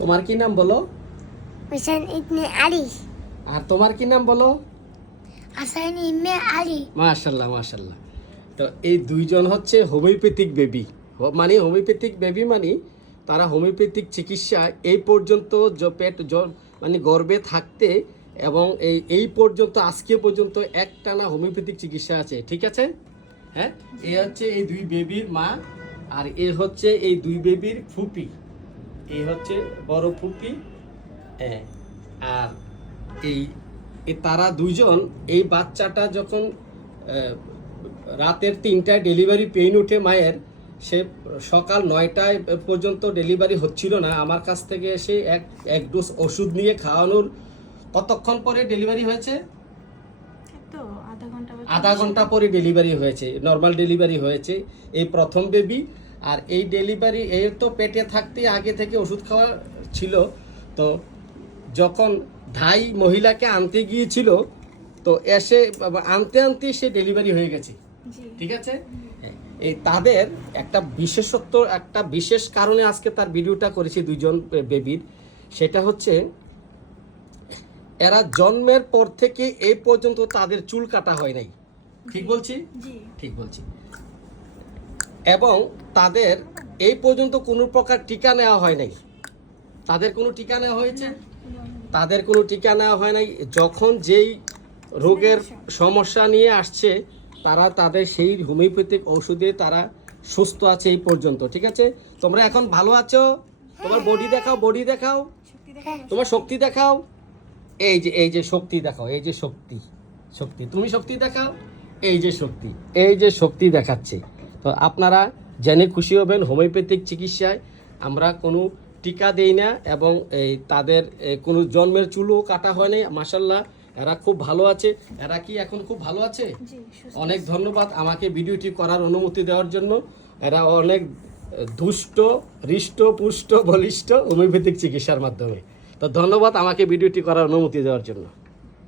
তোমার কি নাম বলো? হুসেন ইবনে আলী। আর তোমার কি নাম বলো? হাসান ইবনে আলী। মাশাআল্লাহ মাশাআল্লাহ। তো এই দুইজন হচ্ছে হোমিওপ্যাথিক বেবি, মানে হোমিওপ্যাথিক বেবি মানে তারা হোমিওপ্যাথিক চিকিৎসা এই পর্যন্ত মানে গর্ভে থাকতে এবং এই পর্যন্ত আজকে পর্যন্ত একটানা হোমিওপ্যাথিক চিকিৎসা আছে, ঠিক আছে? হ্যাঁ, এ হচ্ছে এই দুই বেবির মা, আর এ হচ্ছে এই দুই বেবির ফুপি, এই হচ্ছে বড় ফুপি। হ্যাঁ, আর তারা দুইজন এই বাচ্চাটা যখন রাতের 3টায় ডেলিভারি পেইন উঠে মায়ের, সে সকাল 9টায় পর্যন্ত ডেলিভারি হচ্ছিল না, আমার কাছ থেকে এসে এক ডোজ ওষুধ নিয়ে খাওয়ানোর কতক্ষণ পরে ডেলিভারি হয়েছে? আধা ঘন্টা পরে ডেলিভারি হয়েছে, নর্মাল ডেলিভারি হয়েছে এই প্রথম বেবি। আর এই ডেলিভারি এই তো পেটে থাকতে আগে থেকে ওষুধ খাওয়া ছিল, তো যখন ধাই মহিলাকে আনতে গিয়েছিল তো এসে আনতে সে ডেলিভারি হয়ে গেছে, ঠিক আছে? এই তাদের একটা বিশেষত্ব, একটা বিশেষ কারণে আজকে তার ভিডিওটা করেছি দুইজন বেবির, সেটা হচ্ছে এরা জন্মের পর থেকে এই পর্যন্ত তাদের চুল কাটা হয় নাই, ঠিক বলছি? ঠিক বলছি। এবং তাদের এই পর্যন্ত কোনো প্রকার টিকা নেওয়া হয় নাই। তাদের কোনো টিকা নেওয়া হয়েছে? তাদের কোনো টিকা নেওয়া হয় নাই। যখন যেই রোগের সমস্যা নিয়ে আসছে তারা তাদের সেই হোমিওপ্যাথিক ওষুধে তারা সুস্থ আছে এই পর্যন্ত, ঠিক আছে? তোমরা এখন ভালো আছো? তোমার বডি দেখাও, বডি দেখাও, তোমার শক্তি দেখাও, এই যে শক্তি দেখাও, এই যে শক্তি, তুমি শক্তি দেখাও, এই যে শক্তি দেখাচ্ছে। তো আপনারা জেনে খুশি হবেন, হোমিওপ্যাথিক চিকিৎসায় আমরা কোনো টিকা দেই না এবং তাদের কোনো জন্মের চুলও কাটা হয় নাই। মাশাআল্লাহ, এরা খুব ভালো আছে। এরা কি এখন খুব ভালো আছে? অনেক ধন্যবাদ আমাকে ভিডিওটি করার অনুমতি দেওয়ার জন্য। এরা অনেক দুষ্ট, হৃষ্ট, পুষ্ট, বলিষ্ঠ হোমিওপ্যাথিক চিকিৎসার মাধ্যমে। তো ধন্যবাদ আমাকে ভিডিওটি করার অনুমতি দেওয়ার জন্য।